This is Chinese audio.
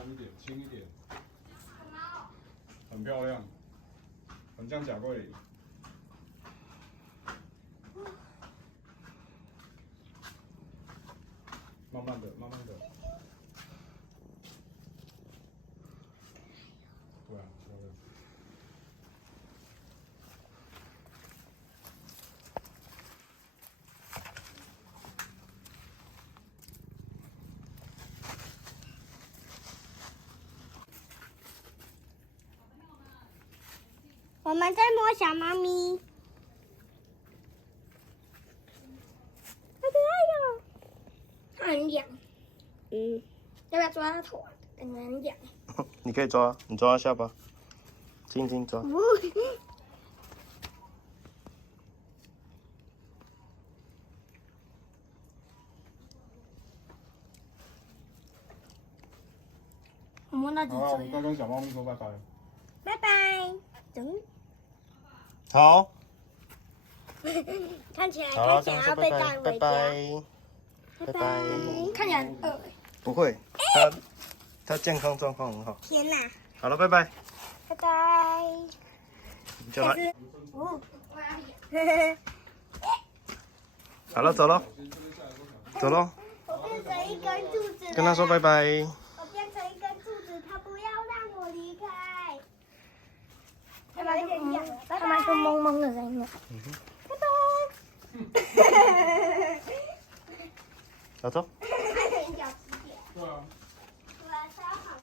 慢一点，轻一点。很漂亮，很像贾桂林。慢慢的，慢慢的。对啊，漂亮。我们在摸小猫咪，好可爱哟！它很痒，要不要抓它头啊？感觉很痒。你可以抓，你抓它下巴，轻轻抓。我摸到好了，我们再跟小猫咪说拜拜。拜拜。好，看起来好了，它想要跟他说拜拜，被带回拜家。拜，拜拜。看起来很饿。不会，它健康状况很好。天哪！好了，拜拜。拜拜。你叫它。哦。好了，走了，走了。我变成一根柱子了。跟他说拜拜。我变成一根柱子，它不要让我离开。它有点痒了，它发出嗡嗡的声音了。拜拜。好走。它很小只点。对啊。